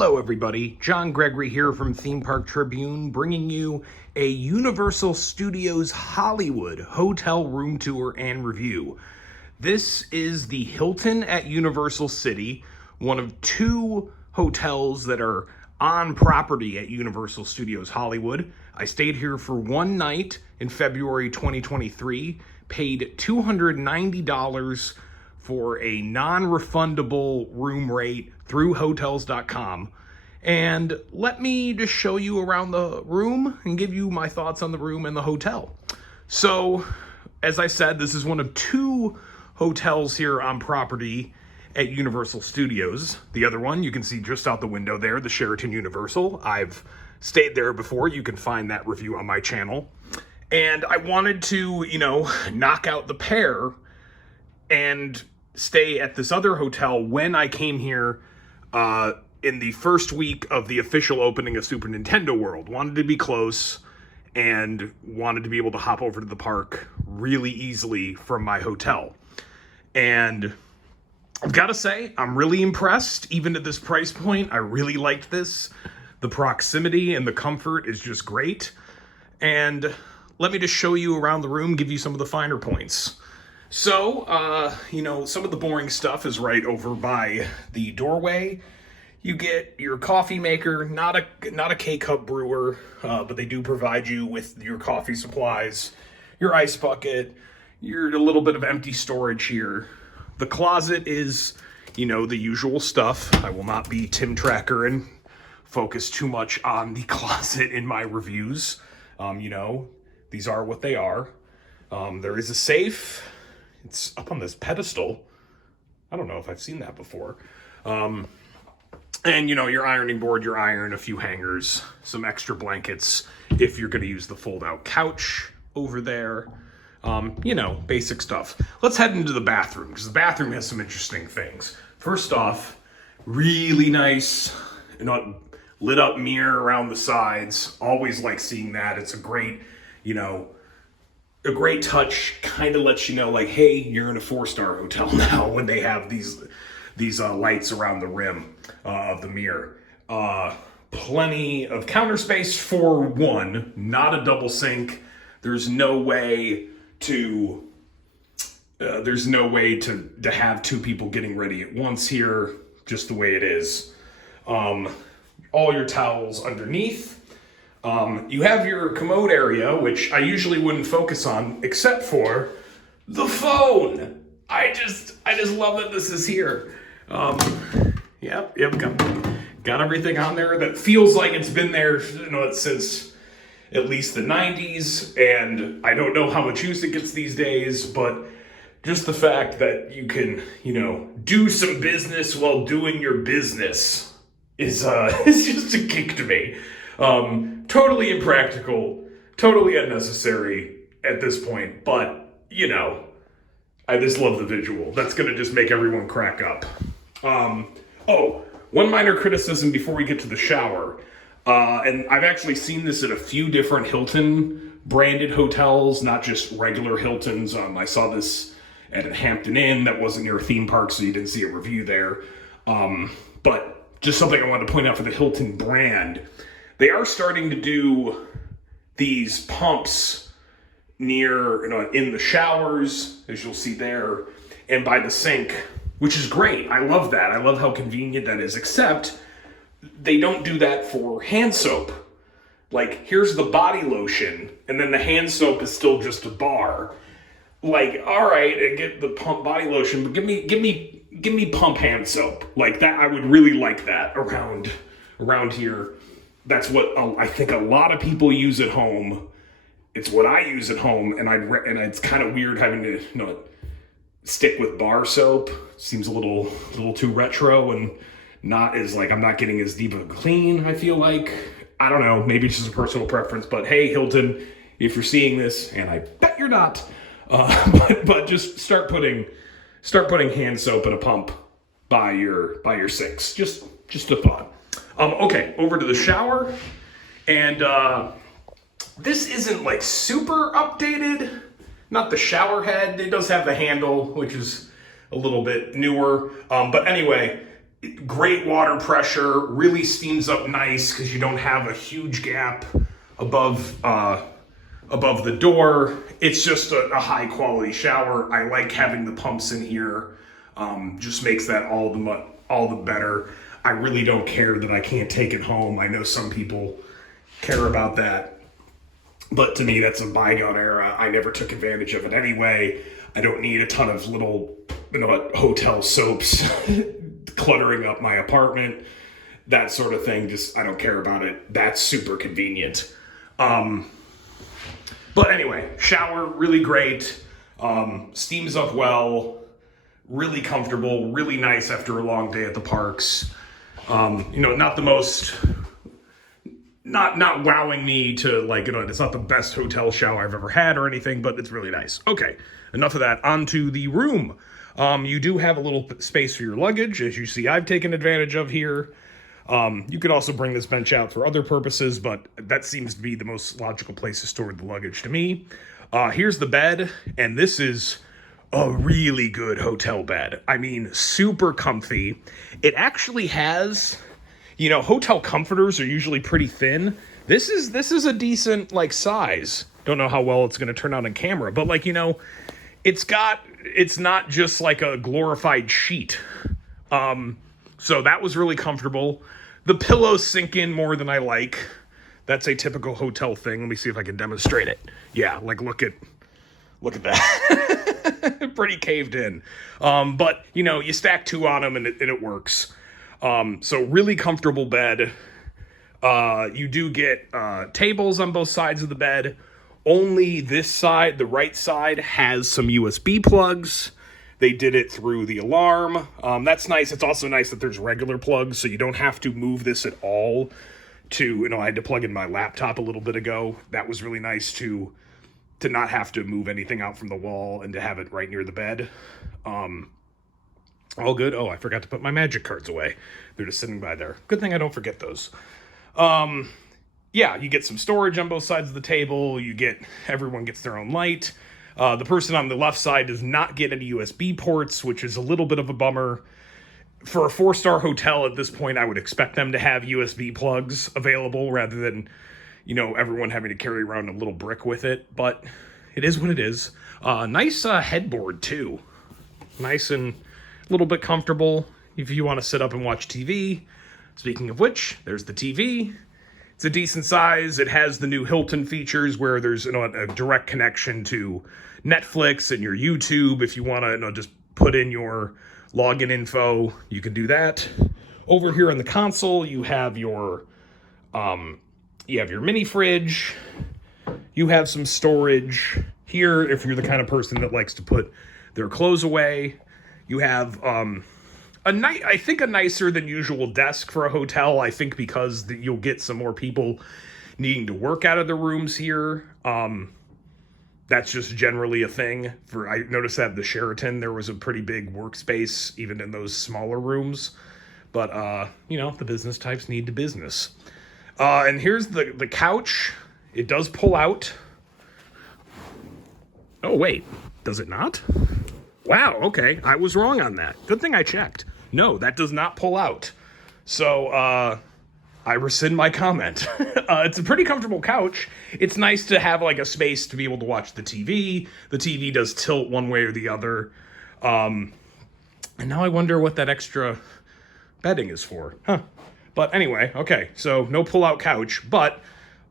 Hello everybody, John Gregory here from Theme Park Tribune, bringing you a Universal Studios Hollywood hotel room tour and review. This is the Hilton at Universal City, one of two hotels that are on property at Universal Studios Hollywood. I stayed here for one night in February 2023, paid $290 for a non-refundable room rate through hotels.com. And let me just show you around the room and give you my thoughts on the room and the hotel. So, as I said, this is one of two hotels here on property at Universal Studios. The other one you can see just out the window there, the Hilton Universal. I've stayed there before. You can find that review on my channel. And I wanted to, knock out the pair and stay at this other hotel when I came here in the first week of the official opening of Super Nintendo World. Wanted to be close and wanted to be able to hop over to the park really easily from my hotel. And I've got to say, I'm really impressed. Even at this price point, I really liked this. The proximity and the comfort is just great. And let me just show you around the room, give you some of the finer points. So, some of the boring stuff is right over by the doorway. You get your coffee maker, not a K-Cup brewer, but they do provide you with your coffee supplies, your ice bucket, a little bit of empty storage here. The closet is, the usual stuff. I will not be Tim Tracker and focus too much on the closet in my reviews. These are what they are. There is a safe. It's up on this pedestal. I don't know if I've seen that before. And, your ironing board, your iron, a few hangers, some extra blankets if you're going to use the fold-out couch over there. Basic stuff. Let's head into the bathroom, because the bathroom has some interesting things. First off, really nice, lit up mirror around the sides. Always like seeing that. It's a great, a great touch. Kind of lets you know, like, hey, you're in a 4-star hotel now when they have these lights around the rim of the mirror. Plenty of counter space for one, not a double sink. There's no way to have two people getting ready at once here, just the way it is. All your towels underneath. You have your commode area, which I usually wouldn't focus on, except for the phone. I just love that this is here. Yep, got everything on there that feels like it's been there, since at least the 90s, and I don't know how much use it gets these days, but just the fact that you can, do some business while doing your business is just a kick to me. Totally impractical, totally unnecessary at this point, but, I just love the visual. That's going to just make everyone crack up. One minor criticism before we get to the shower, and I've actually seen this at a few different Hilton branded hotels, not just regular Hiltons. I saw this at a Hampton Inn that wasn't near a theme park, so you didn't see a review there. But just something I wanted to point out for the Hilton brand. They are starting to do these pumps near, in the showers, as you'll see there, and by the sink, which is great. I love that. I love how convenient that is, except they don't do that for hand soap. Like, here's the body lotion, and then the hand soap is still just a bar. Like, all right, I get the pump body lotion, but give me pump hand soap. Like that, I would really like that around here. That's what I think a lot of people use at home. It's what I use at home, and it's kind of weird having to stick with bar soap. Seems a little too retro and not as I'm not getting as deep of a clean, I feel like. I don't know, maybe it's just a personal preference, but hey, Hilton, if you're seeing this, and I bet you're not, but just start putting hand soap in a pump by your sinks. Just a thought. Okay, over to the shower, and this isn't super updated. Not the shower head. It does have the handle, which is a little bit newer. But anyway, Great water pressure, really steams up nice because you don't have a huge gap above the door. It's just a high quality shower. I like having the pumps in here. Just makes that all the better. I really don't care that I can't take it home. I know some people care about that, but to me that's a bygone era. I never took advantage of it anyway. I don't need a ton of little, hotel soaps cluttering up my apartment, that sort of thing. Just, I don't care about it. That's super convenient. But anyway, shower, really great. Steams up well, really comfortable, really nice after a long day at the parks. Not the most, not wowing me to it's not the best hotel shower I've ever had or anything, but it's really nice. Okay, enough of that. Onto the room. You do have a little space for your luggage, as you see I've taken advantage of here. You could also bring this bench out for other purposes, but that seems to be the most logical place to store the luggage to me. Here's the bed, and this is a really good hotel bed. I mean, super comfy. It actually has, hotel comforters are usually pretty thin. This is a decent size. Don't know how well it's going to turn out on camera, but it's not just like a glorified sheet. So that was really comfortable. The pillows sink in more than I like. That's a typical hotel thing. Let me see if I can demonstrate it. Yeah, look at that. Pretty caved in. But you stack two on them and it works. So really comfortable bed. You do get tables on both sides of the bed. Only this side, the right side, has some USB plugs. They did it through the alarm. That's nice. It's also nice that there's regular plugs, so you don't have to move this at all I had to plug in my laptop a little bit ago. That was really nice to not have to move anything out from the wall and to have it right near the bed. All good. Oh, I forgot to put my magic cards away. They're just sitting by there. Good thing I don't forget those. Yeah, you get some storage on both sides of the table. Everyone gets their own light. The person on the left side does not get any USB ports, which is a little bit of a bummer. For a 4-star hotel at this point, I would expect them to have USB plugs available rather than, everyone having to carry around a little brick with it. But it is what it is. Nice headboard, too. Nice and a little bit comfortable if you want to sit up and watch TV. Speaking of which, there's the TV. It's a decent size. It has the new Hilton features where there's a direct connection to Netflix and your YouTube. If you want to just put in your login info, you can do that. Over here on the console, you have your mini fridge. You have some storage here if you're the kind of person that likes to put their clothes away. You have I think a nicer than usual desk for a hotel. I think because you'll get some more people needing to work out of their rooms here. That's just generally a thing. I noticed that at the Sheraton, there was a pretty big workspace, even in those smaller rooms. But, the business types need to business. And here's the couch. It does pull out. Oh, wait. Does it not? Wow, okay. I was wrong on that. Good thing I checked. No, that does not pull out. So, I rescind my comment. It's a pretty comfortable couch. It's nice to have a space to be able to watch the TV. The TV does tilt one way or the other. And now I wonder what that extra bedding is for. But anyway, okay. So no pull-out couch, but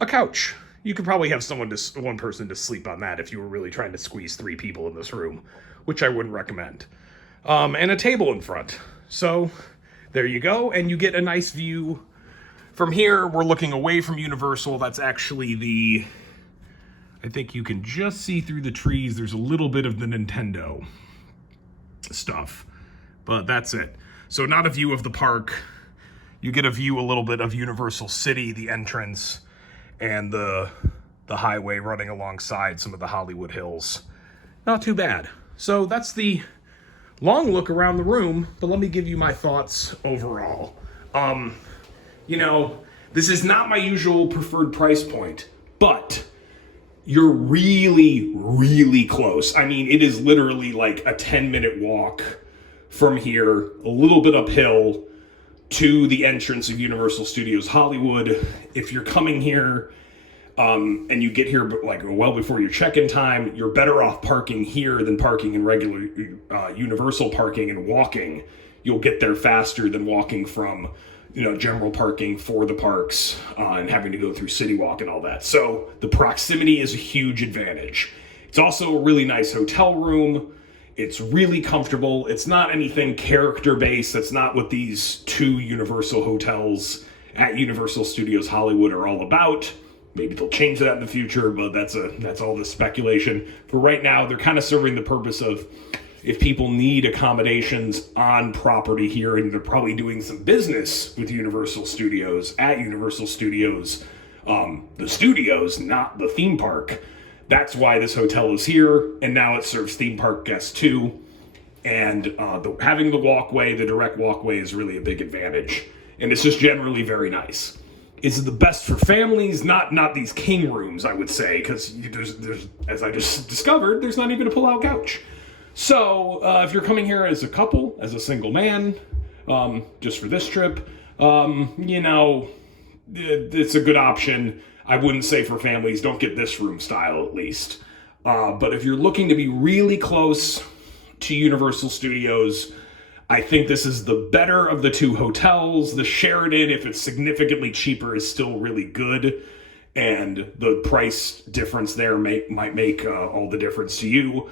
a couch. You could probably have one person to sleep on that if you were really trying to squeeze 3 people in this room, which I wouldn't recommend. And a table in front. So there you go. And you get a nice view. From here, we're looking away from Universal. That's actually I think you can just see through the trees. There's a little bit of the Nintendo stuff, but that's it. So not a view of the park. You get a view a little bit of Universal City, the entrance, and the highway running alongside some of the Hollywood Hills. Not too bad. So that's the long look around the room, but let me give you my thoughts overall. This is not my usual preferred price point, but you're really, really close. I mean, it is literally like a 10-minute walk from here, a little bit uphill to the entrance of Universal Studios Hollywood. If you're coming here and you get here like well before your check-in time, you're better off parking here than parking in regular Universal parking and walking. You'll get there faster than walking from general parking for the parks and having to go through City Walk and all that. So the proximity is a huge advantage. It's also a really nice hotel room. It's really comfortable. It's not anything character-based. That's not what these two Universal hotels at Universal Studios Hollywood are all about. Maybe they'll change that in the future, but that's all the speculation. For right now, they're kind of serving the purpose of if people need accommodations on property here, and they're probably doing some business with Universal Studios at Universal Studios, the studios, not the theme park. That's why this hotel is here, and now it serves theme park guests too. And having the walkway, the direct walkway, is really a big advantage. And it's just generally very nice. Is it the best for families? Not these king rooms, I would say, because there's, as I just discovered, there's not even a pull-out couch. So if you're coming here as a couple, as a single man, just for this trip, it's a good option. I wouldn't say for families, don't get this room style at least. But if you're looking to be really close to Universal Studios, I think this is the better of the two hotels. The Sheraton, if it's significantly cheaper, is still really good. And the price difference there might make all the difference to you.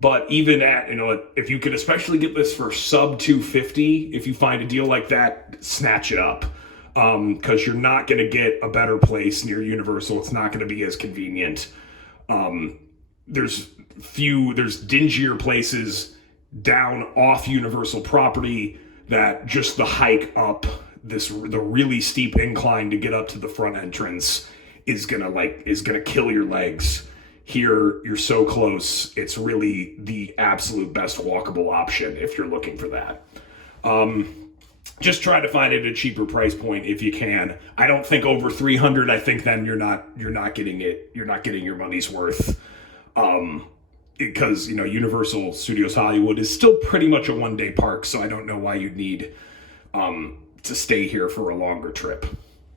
But even at, if you could especially get this for sub $250, if you find a deal like that, snatch it up. Because you're not going to get a better place near Universal. It's not going to be as convenient. There's dingier places down off Universal property that just the hike up the really steep incline to get up to the front entrance is gonna kill your legs. Here, you're so close. It's really the absolute best walkable option if you're looking for that. Just try to find it at a cheaper price point if you can. I don't think over $300. I think then you're not getting it. You're not getting your money's worth. Because Universal Studios Hollywood is still pretty much a one-day park, so I don't know why you'd need to stay here for a longer trip.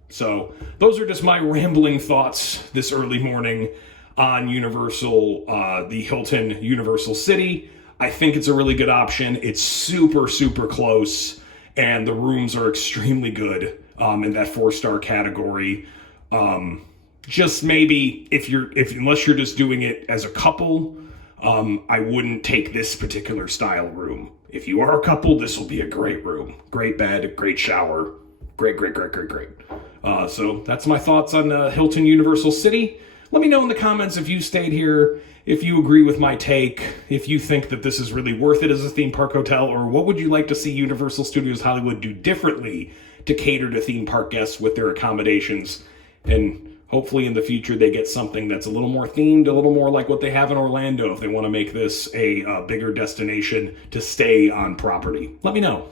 So those are just my rambling thoughts this early morning on Universal, the Hilton Universal City. I think it's a really good option. It's super, super close, and the rooms are extremely good in that 4-star category. Just maybe unless you're just doing it as a couple, I wouldn't take this particular style room. If you are a couple, this will be a great room. Great bed, great shower. Great. So that's my thoughts on Hilton Universal City. Let me know in the comments if you stayed here, if you agree with my take, if you think that this is really worth it as a theme park hotel, or what would you like to see Universal Studios Hollywood do differently to cater to theme park guests with their accommodations. And hopefully in the future they get something that's a little more themed, a little more like what they have in Orlando if they want to make this a bigger destination to stay on property. Let me know.